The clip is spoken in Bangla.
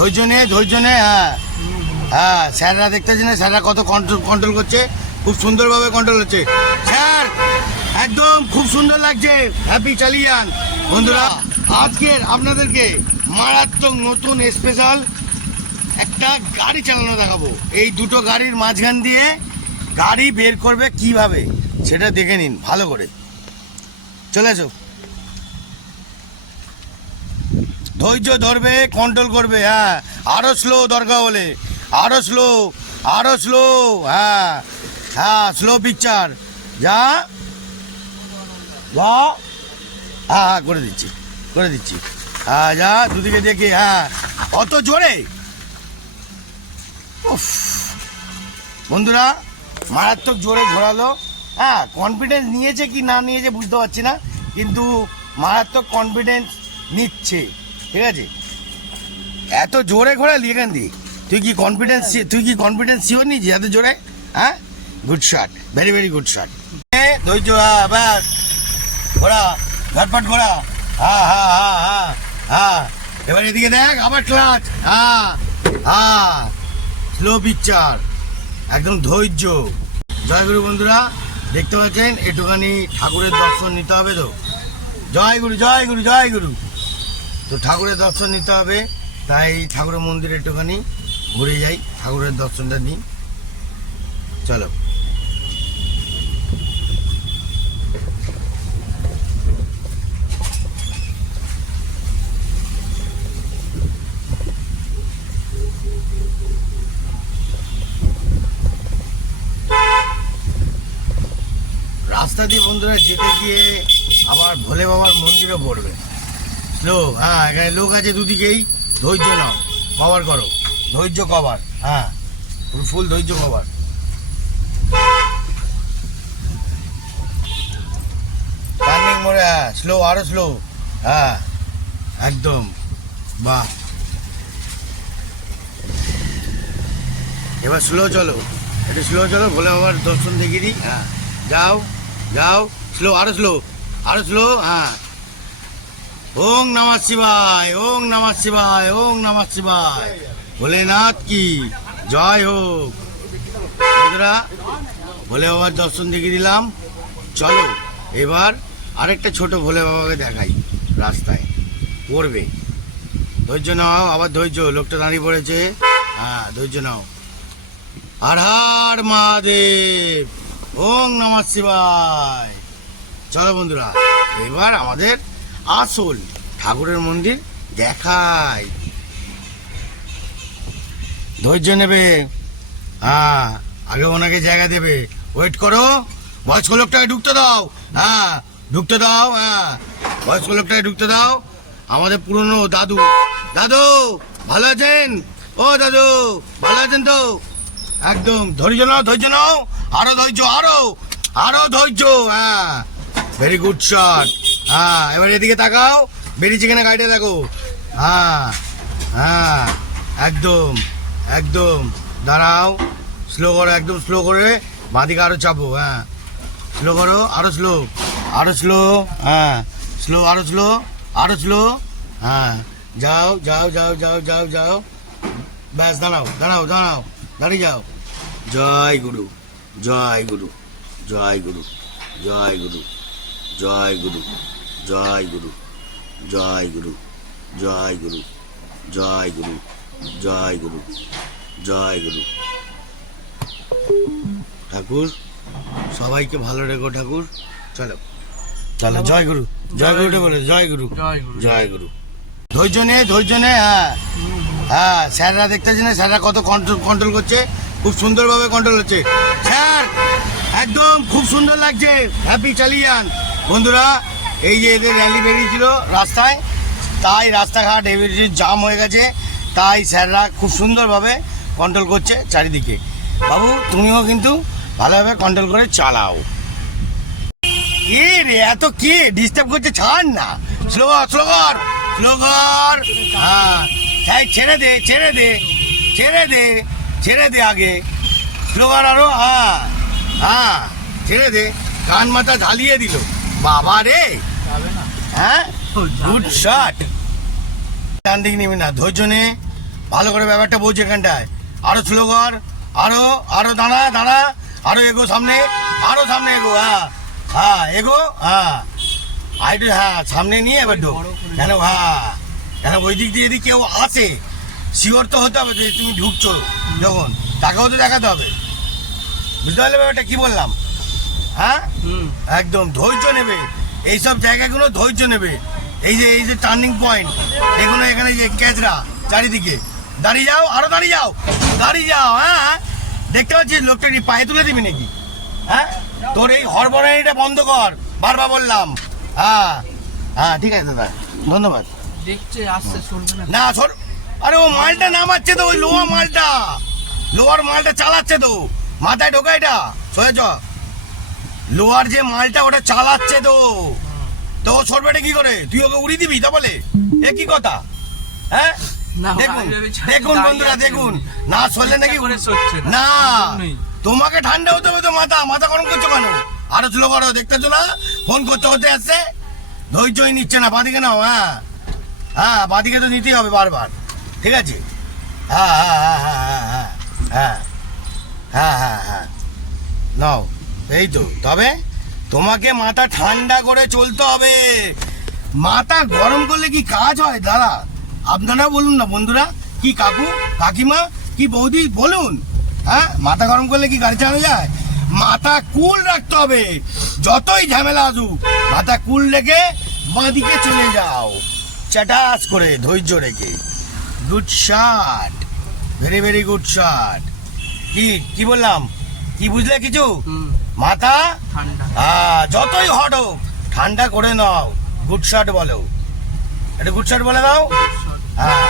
ধৈর্য নে। হ্যাঁ হ্যাঁ, স্যাররা দেখতেছি না, স্যাররা কত কন্ট্রোল করছে, খুব সুন্দরভাবে কন্ট্রোল হচ্ছে স্যার, একদম খুব সুন্দর লাগছে। হ্যাপি চালিয়ে যান বন্ধুরা। আজকের আপনাদেরকে মারাত্মক নতুন স্পেশাল একটা গাড়ি চালানো দেখাবো। এই দুটো গাড়ির মাঝখান দিয়ে গাড়ি বের করবে কিভাবে সেটা দেখে নিন ভালো করে। চলে আসো। ধৈর্য ধরবে, কন্ট্রোল করবে। হ্যাঁ, আরো স্লো দরকার হলে, আরো স্লো। হ্যাঁ হ্যাঁ, স্লো পিকচার। যা যা, হ্যাঁ করে দিচ্ছি। হ্যাঁ যা, দুদিকে দেখে। হ্যাঁ, অত জোরে। উফ বন্ধুরা, মারাত্মক জোরে ঘোরালো। হ্যাঁ, কনফিডেন্স নিয়েছে কি না নিয়েছে বুঝতে পারছি না, কিন্তু মারাত্মক কনফিডেন্স নিচ্ছে। ঠিক আছে, এত জোরে ঘোরালি এখান দিয়ে। তুই কি কনফিডেন্স শিওর নিয়েছি এত জোরে? হ্যাঁ, good shot, very good shot. ধৈর্য, হ্যাঁ ব্যাস, ঘোরা ঝটপট ঘোরা। হ্যাঁ হ্যাঁ হ্যাঁ হ্যাঁ হ্যাঁ, এবার এদিকে দেখ, আবার ক্লাচ। হ্যাঁ হ্যাঁ, স্লো পিকচার, একদম ধৈর্য। জয়গুরু বন্ধুরা, দেখতে পাচ্ছেন একটুখানি ঠাকুরের দর্শন নিতে হবে তো। জয়গুরু। তো ঠাকুরের দর্শন নিতে হবে, তাই ঠাকুরের মন্দিরে একটুখানি ঘুরে যাই, ঠাকুরের দর্শনটা নিই। চলো। রাস্তা দিয়ে বন্ধুরা যেতে গিয়ে আবার ভোলে বাবার মন্দিরও পড়বে। স্লো, হ্যাঁ এখানে লোক আছে দুদিকেই। ধৈর্য নাও, কভার করো, ধৈর্য কভার। হ্যাঁ, ফুল ধৈর্য কভার। টার্নিং মোড়ে, হ্যাঁ স্লো, আরো স্লো। হ্যাঁ একদম, বাহ। এবার স্লো চলো, একটু স্লো চলো, ভোলে বাবার দর্শন দেখিয়ে দিই। হ্যাঁ যাও, স্লো, আরো স্লো। হ্যাঁ, ওং নমঃ শিবায়, ভোলেনাথ কি জয় হোক। বন্ধুরা, ভোলে বাবার দর্শন দেখিয়ে দিলাম। চলো এবার আরেকটা ছোট ভোলে বাবাকে দেখাই, রাস্তায় পড়বে। ধৈর্য নাও, আবার ধৈর্য, লোকটা দাঁড়িয়ে পড়েছে। হ্যাঁ, ধৈর্য নাও। হর হর মহাদেব, ওং নমঃ শিবায়। চলো বন্ধুরা, এবার আমাদের আসল ঠাকুরের মন্দির দেখাই। ধৈর্য নেবে। হ্যাঁ, আগে ওনাকে জায়গা দেবে, ওয়েট করো। বয়স্ক লোকটাকে ঢুকতে দাও। হ্যাঁ ঢুকতে দাও। হ্যাঁ, বয়স্ক লোকটাকে ঢুকতে দাও। আমাদের পুরনো দাদু ভালো আছেন? ও দাদু ভালো আছেন তো? একদম ধৈর্য নাও, আরো ধৈর্য। হ্যাঁ, ভেরি গুড শট। হ্যাঁ, এবার এদিকে তাকাও, বেরিয়েছে কিনা গাড়িটা দেখো। হ্যাঁ হ্যাঁ, একদম দাঁড়াও, স্লো করো, একদম স্লো করে বাঁদিকে আরো চাপো। হ্যাঁ, স্লো করো, আরো স্লো। হ্যাঁ, আরো স্লো। হ্যাঁ, যাও। ব্যাস, দাঁড়াও, দাঁড়িয়ে যাও। জয় গুরু। ঠাকুর সবাইকে ভালো রেখো ঠাকুর। চলো জয় গুরু বলে, জয় গুরু। ধৈর্য নে। হ্যাঁ, স্যাররা দেখতেছি না, স্যাররা কত কন্ট্রোল করছে, খুব সুন্দরভাবে কন্ট্রোল হচ্ছে স্যার, একদম খুব সুন্দর লাগছে। হ্যাপি চালিয়ে যান বন্ধুরা। এই যে এদের র্যালি বেরিয়েছিল রাস্তায়, তাই রাস্তাঘাট এবারে জাম হয়ে গেছে, তাই স্যাররা খুব সুন্দরভাবে কন্ট্রোল করছে চারিদিকে। বাবু তুমিও কিন্তু ভালোভাবে কন্ট্রোল করে চালাও। রে এত কে ডিস্টার্ব করছে, ছাড় না, স্লো কর। হ্যাঁ, ছেড়ে দে আগে, স্লো কর আরো। হ্যাঁ ছেড়ে দে, কান মাথা ঝালিয়ে দিল বাবা রে। হ্যাঁ, গুড শট। ডান দিক নিবি না, ধৈর্য নে। ভালো করে ব্যাপারটা বোঝ এখানটায়। আরো স্লো কর, আরো আরো দাঁড়া দাঁড়া, আরো এগো সামনে, আরো সামনে এগো। হ্যাঁ হ্যাঁ এগো, হ্যাঁ আইটু, হ্যাঁ সামনে নিয়ে এবার ঢোক। কেন হ্যাঁ, কেন ওই দিক দিয়ে যদি কেউ আসে শিওর তো হতে হবে যে তুমি ঢুকছো যখন, তাকেও তো দেখাতে হবে। বুঝতে পারলে ব্যাপারটা কি বললাম? হ্যাঁ একদম ধৈর্য নেবে, এইসব জায়গাগুলো ধৈর্য নেবে। এই যে টার্নিং পয়েন্ট এগুলো, এখানে যে ক্যাচরা চারিদিকে, দাঁড়িয়ে যাও, আরো দাঁড়িয়ে যাও, দাঁড়িয়ে যাও। হ্যাঁ দেখতে পাচ্ছিস লোকটা কি পায়ে তুলে দিবি নাকি? হ্যাঁ তোর এই হড়বড়ানিটা বন্ধ কর, বারবার বললাম। হ্যাঁ হ্যাঁ ঠিক আছে দাদা, ধন্যবাদ। দেখছে আসছে, শুনবে না। না সর, আরে ও মালটা নামাচ্ছে তো, ওই লোহার মালটা, লোহার মালটা চালাচ্ছে তো, মাথায় ঢোকা এটা, সোজা চ। লোহার যে মালটা ওটা চালাচ্ছে তো, তো ও সরবেটা কি করে? তুই ওকে উড়িয়ে দিবি তা বলে? এ কি কথা? হ্যাঁ না, দেখুন আমি ভেবেছি দেখুন দাঁড়িয়ে বন্ধুরা আছে দেখুন, উনি। না সরলে নাকি ইচ্ছা করে সরছে না। না, ওই জন্যই। তোমাকে ঠান্ডা হতে হবে তো, মাথা মাথা গরম করছো কেন? আরো স্লো করো, দেখতেছো না ফোন করতে হতে আসছে, ধৈর্যই নিচ্ছে না। বাঁদিকে নাও, হ্যাঁ হ্যাঁ বাঁদিকে তো নিতেই হবে বারবার, ঠিক আছে? হ্যাঁ হ্যাঁ হ্যাঁ হ্যাঁ হ্যাঁ হ্যাঁ হ্যাঁ হ্যাঁ হ্যাঁ নাও, এই তো। তবে তোমাকে মাথা ঠান্ডা করে চলতে হবে। মাথা গরম করলে কি কাজ হয় দাদা? আপনারা বলুন না বন্ধুরা, কি কাকু কাকিমা কি বৌদি বলুন, হ্যাঁ মাথা গরম করলে কি গাড়ি চালানো যায়? মাথা কুল রাখতে হবে, যতই ঝামেলা আসুক মাথা কুল রেখে বাঁদিকে চলে যাও, চাটাস করে ধৈর্য রেখে। Good shot, very very good shot. কি বললাম, কি বুঝলে কিছু? মাথা ঠান্ডা। যতই হট হোক ঠান্ডা করে নাও, গুড শট বলো, এটা গুড শট বলে দাও। হ্যাঁ